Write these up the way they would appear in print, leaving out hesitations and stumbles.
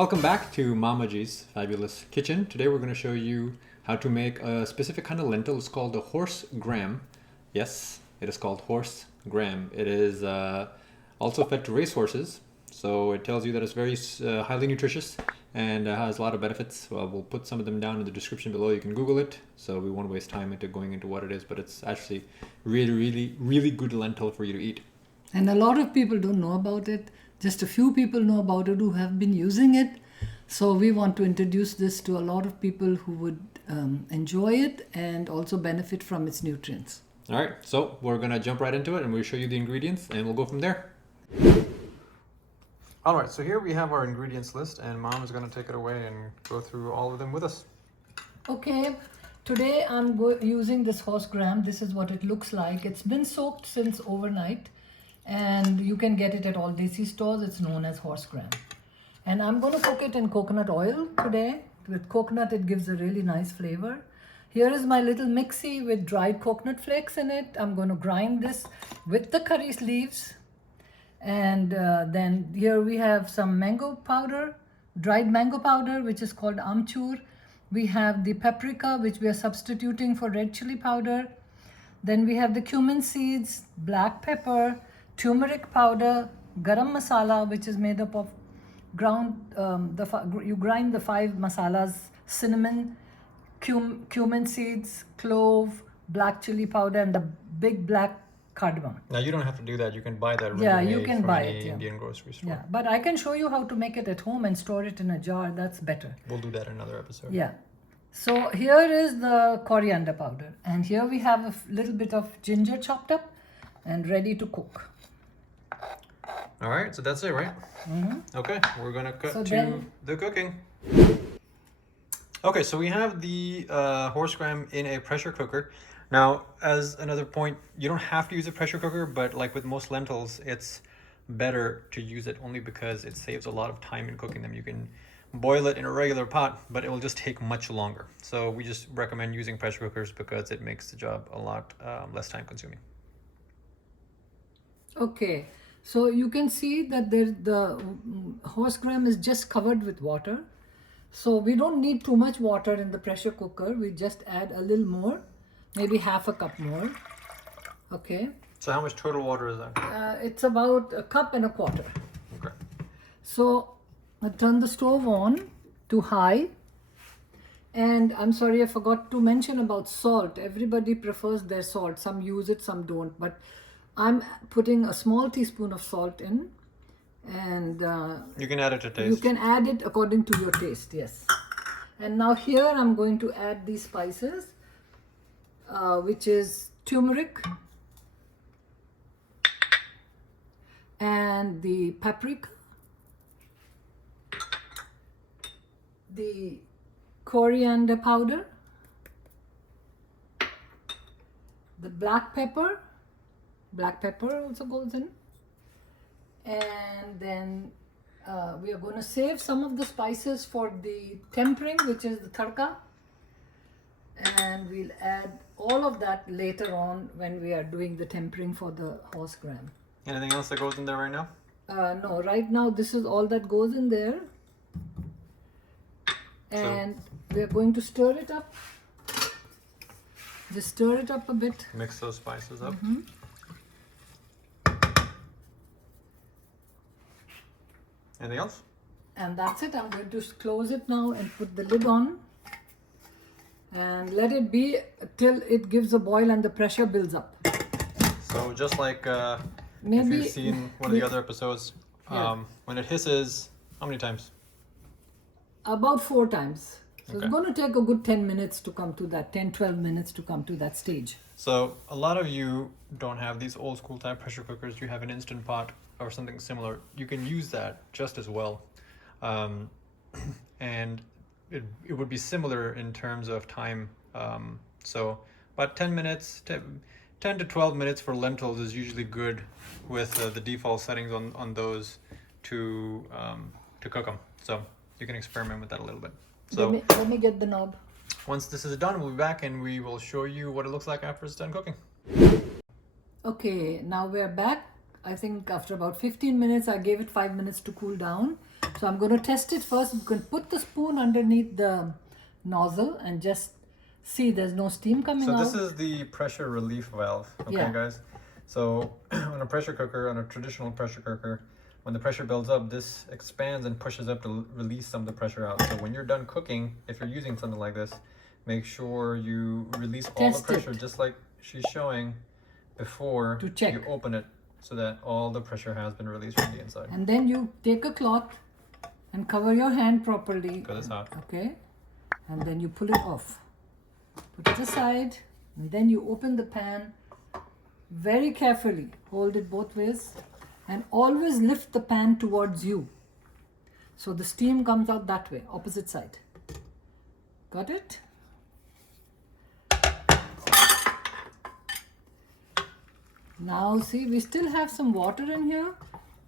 Welcome back to Mama G's Fabulous Kitchen. Today we're going to show you how to make a specific kind of lentil. It's called the horse gram. Yes, it is called horse gram. It is also fed to racehorses, so it tells you that it's very highly nutritious and has a lot of benefits. Well, we'll put some of them down in the description below. You can Google it, so we won't waste time into going into what it is, but it's actually really good lentil for you to eat. And a lot of people don't know about it. Just a few people know about it who have been using it. So we want to introduce this to a lot of people who would enjoy it and also benefit from its nutrients. All right, so we're going to jump right into it and we'll show you the ingredients and we'll go from there. All right, so here we have our ingredients list and Mom is going to take it away and go through all of them with us. Okay, today I'm using this horse gram. This is what it looks like. It's been soaked since overnight. And you can get it at all desi stores. It's known as horse gram. And I'm going to cook it in coconut oil today. With coconut, it gives a really nice flavor. Here is my little mixie with dried coconut flakes in it. I'm going to grind this with the curry leaves. And then here we have some mango powder, dried mango powder, which is called amchur. We have the paprika, which we are substituting for red chili powder. Then we have the cumin seeds, black pepper, turmeric powder, garam masala, which is made up of you grind the 5 masalas: cinnamon, cumin seeds, clove, black chili powder, and the big black cardamom. Now you don't have to do that. You can buy that you can buy it, Indian grocery store. Yeah, but I can show you how to make it at home and store it in a jar. That's better. We'll do that in another episode. Yeah. So here is the coriander powder, and here we have a little bit of ginger chopped up and ready to cook. All right, so that's it, right? Mm-hmm. Okay, we're gonna cut So to then- the cooking. Okay, so we have the horse gram in a pressure cooker. Now, as another point, you don't have to use a pressure cooker, but like with most lentils, it's better to use it only because it saves a lot of time in cooking them. You can boil it in a regular pot, but it will just take much longer. So we just recommend using pressure cookers because it makes the job a lot less time consuming. Okay, so you can see that the horse gram is just covered with water. So we don't need too much water in the pressure cooker. We just add a little more, maybe half a cup more. Okay. So how much total water is that? It's about a cup and a quarter. Okay. So I turn the stove on to high. And I'm sorry, I forgot to mention about salt. Everybody prefers their salt. Some use it, some don't. But I'm putting a small teaspoon of salt in, and You can add it to taste. you can add it according to your taste, yes. And now here I'm going to add these spices, which is turmeric and the paprika, the coriander powder, the black pepper also goes in, and then we are going to save some of the spices for the tempering, which is the tadka, and we'll add all of that later on when we are doing the tempering for the horse gram. Anything else that goes in there right now? No, right now this is all that goes in there, and we are going to stir it up. Just stir it up a bit. Mix those spices up. Mm-hmm. Anything else? And that's it. I'm going to close it now and put the lid on and let it be till it gives a boil and the pressure builds up. So just like if Maybe you've seen one of the other episodes, when it hisses, how many times? about 4 times. So Okay. it's going to take a good 10 minutes to come to that, 10-12 minutes to come to that stage. So a lot of you don't have these old school type pressure cookers. You have an Instant Pot or something similar. You can use that just as well. And it would be similar in terms of time. So about 10 minutes, 10 to 12 minutes for lentils is usually good with the default settings on those to cook them. So you can experiment with that a little bit. So Let me get the knob. once this is done, we'll be back and we will show you what it looks like after it's done cooking. Okay, now we're back. I think after about 15 minutes, I gave it 5 minutes to cool down. So I'm going to test it first. You can put the spoon underneath the nozzle and just see there's no steam coming out. So this is the pressure relief valve, okay guys? So on a pressure cooker, on a traditional pressure cooker, when the pressure builds up, this expands and pushes up to release some of the pressure out. So when you're done cooking, if you're using something like this, make sure you release all the pressure, just like she's showing, before you open it, so that all the pressure has been released from the inside. And then you take a cloth and cover your hand properly. Because it's hot. Okay. And then you pull it off. Put it aside. And then you open the pan very carefully. Hold it both ways. And always lift the pan towards you. So the steam comes out that way, opposite side. Got it? Now see, we still have some water in here,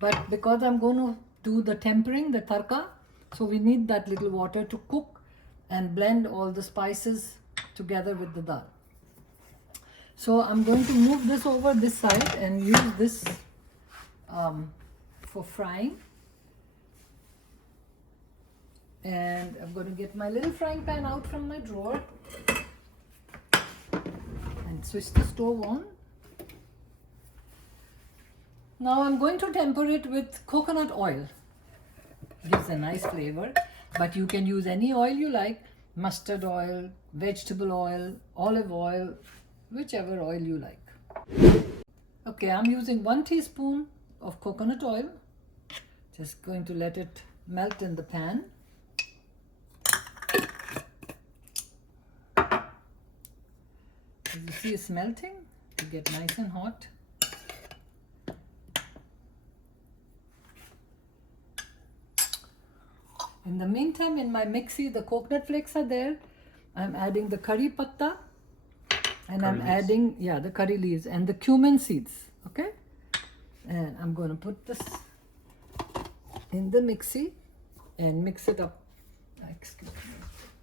but because I'm going to do the tempering, the tarka, so we need that little water to cook and blend all the spices together with the dal. So I'm going to move this over this side and use this for frying. And I'm going to get my little frying pan out from my drawer and switch the stove on. Now I'm going to temper it with coconut oil. Gives a nice flavor, but you can use any oil you like. Mustard oil, vegetable oil, olive oil, whichever oil you like. Okay, I'm using 1 teaspoon of coconut oil. Just going to let it melt in the pan. As you see, it's melting. It get nice and hot. In the meantime, in my mixie, the coconut flakes are there. I'm adding the curry patta, and I'm adding the curry leaves and the cumin seeds. Okay, and I'm going to put this in the mixie and mix it up. Excuse me,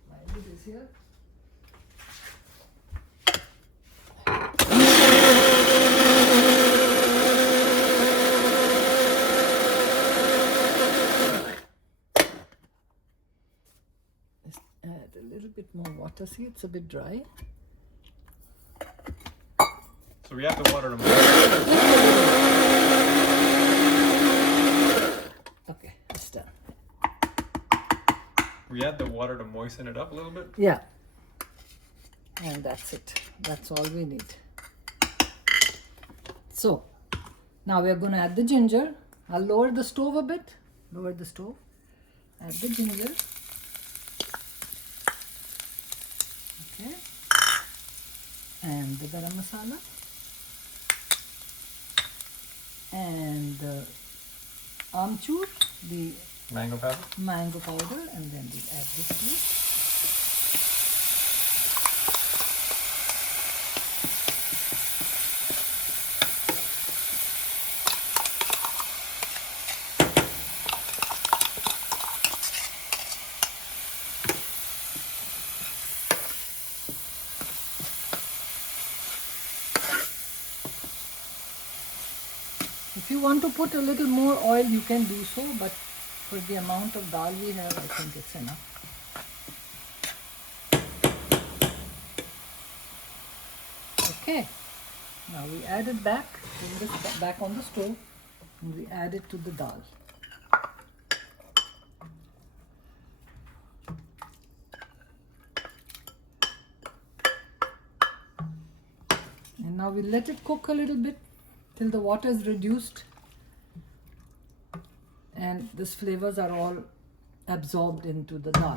my lid is here. Add a little bit more water. See, it's a bit dry. So we have the water to moisten. Okay, it's done. We add the water to moisten it up a little bit? Yeah. And that's it. That's all we need. So, now we are going to add the ginger. I'll lower the stove a bit. Lower the stove. Add the ginger. Okay. And the garam masala. And the amchur, the mango powder. And then we add this to it. If you want to put a little more oil, you can do so, but for the amount of dal we have, I think it's enough. Okay, now we add it back, bring this back on the stove, and we add it to the dal. And now we let it cook a little bit till the water is reduced and these flavors are all absorbed into the dal.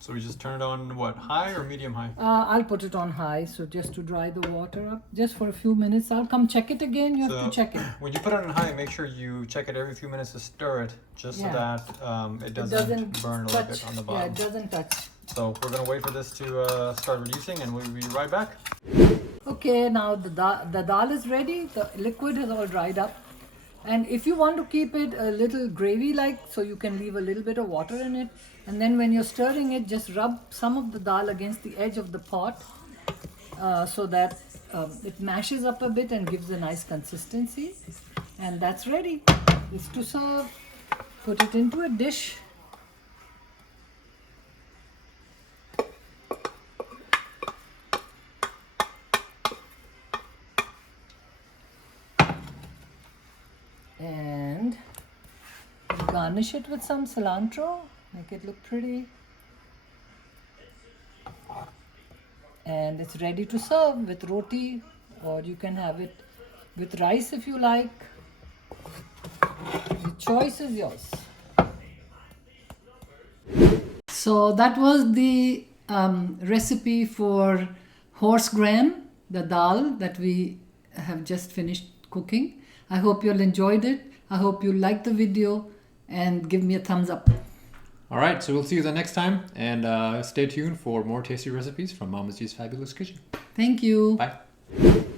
So we just turn it on what, high or medium high? I'll put it on high, so just to dry the water up, just for a few minutes. I'll come check it again. You have to check it. When you put it on high, make sure you check it every few minutes to stir it, just so that it doesn't burn a little bit on the bottom. Yeah, it doesn't touch. So we're going to wait for this to start reducing, and we'll be right back. Okay, now the dal is ready. The liquid has all dried up. And if you want to keep it a little gravy-like, so you can leave a little bit of water in it. And then when you're stirring it, just rub some of the dal against the edge of the pot so that it mashes up a bit and gives a nice consistency. And that's ready. It's to serve. put it into a dish. And garnish it with some cilantro, make it look pretty. And it's ready to serve with roti, or you can have it with rice if you like. The choice is yours. So that was the recipe for horse gram, the dal that we have just finished cooking. I hope you all enjoyed it. I hope you liked the video and give me a thumbs up. All right, so we'll see you the next time, and stay tuned for more tasty recipes from Mama G's Fabulous Kitchen. Thank you. Bye.